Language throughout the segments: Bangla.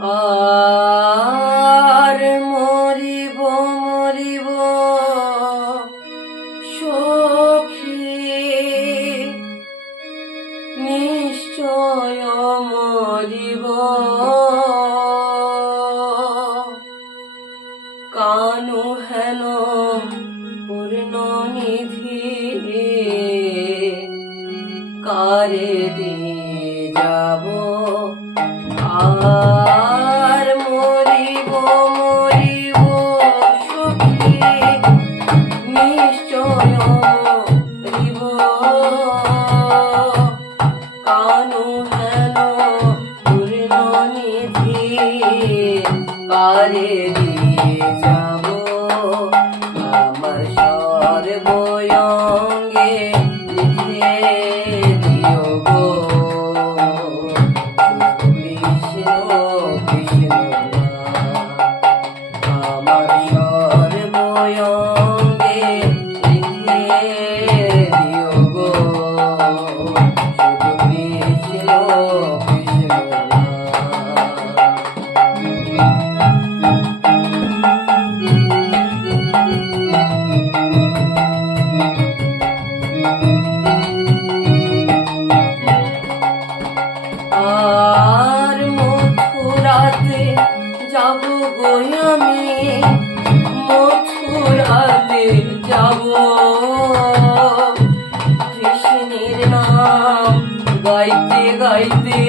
আর মরিব মরিব সখী, নিশ্চয় মরিব। কানু হেন পূর্ণ নিধি কারে দিয়ে যাব। আর মরিব মরিব সখী, নিশ্চয় মরিব। কানু হেন পূর্ণ নিধি কারে দিয়ে যাব। আমার সর্বঙ্গে লিখে দিও গো কৃষ্ণ কৃষ্ণ। আমার সর্বঙ্গে লিখে দিও গো কৃষ্ণ কৃষ্ণ। আর মথুরাতে যাব গো আমি, মথুরাতে যাব। কৃষ্ণের নাম গাইতে গাইতে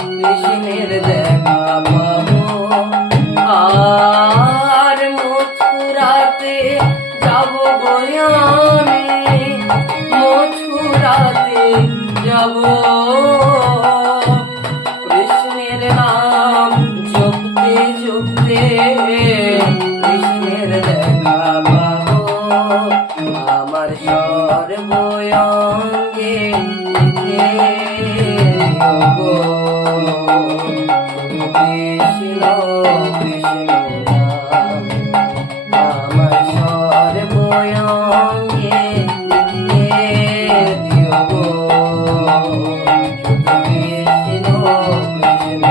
কৃষ্ণের দেখা পাবো। আর মথুরাতে যাব গো আমি, মথুরাতে যাব। কৃষ্ণের নাম জপতে জপতে কৃষ্ণের দেখা পাবো। আমার সর্বঙ্গে লিখে দিও গো কৃষ্ণ কৃষ্ণ। আমার সর্বঙ্গে লিখে দিও গো কৃষ্ণ কৃষ্ণ।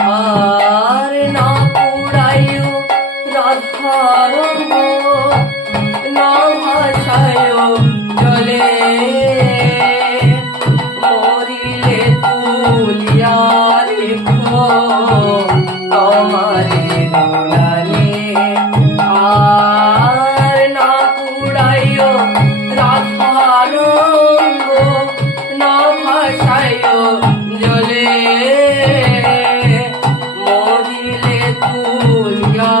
আর না পুরাইও রাধার রঙ্গ, না ভাসায় জলে। মরিলে তুলিয়া রেখো তোমারে দোলালে। আর না পুরাইও রাধার রঙ্গ, না ভাসায় জলে। মরিলে তুলিয়া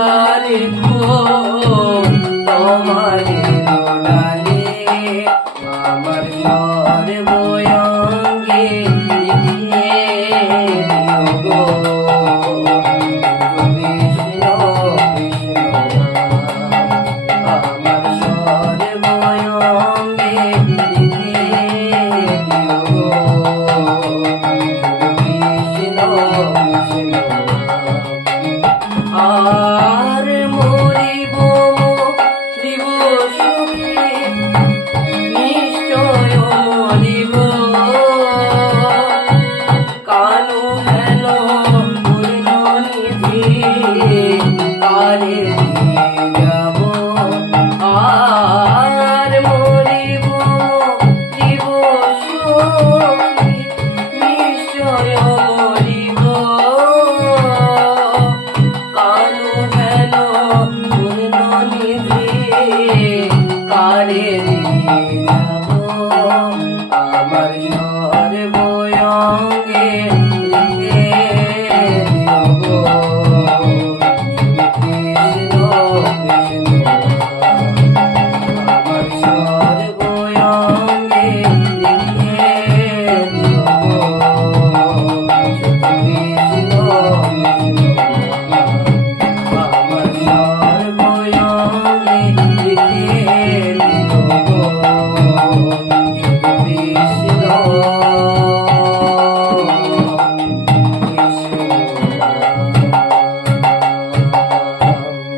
রেখো তোমারে দোলালে। আমার সর্বঙ্গে লিখে দিও গো কৃষ্ণ কৃষ্ণ। আমার সর্বঙ্গে লিখে দিও গো কৃষ্ণ কৃষ্ণ। আর মরিব মরিব সখী, নিশ্চয় মরিব। কানু হেন পূর্ণ নিধি কারে দিয়ে যাব। আর মরিব মরিব সখী, নিশ্চয় মরিব। কানু হেন পূর্ণ নিধি কারে দিয়ে যাব। আমার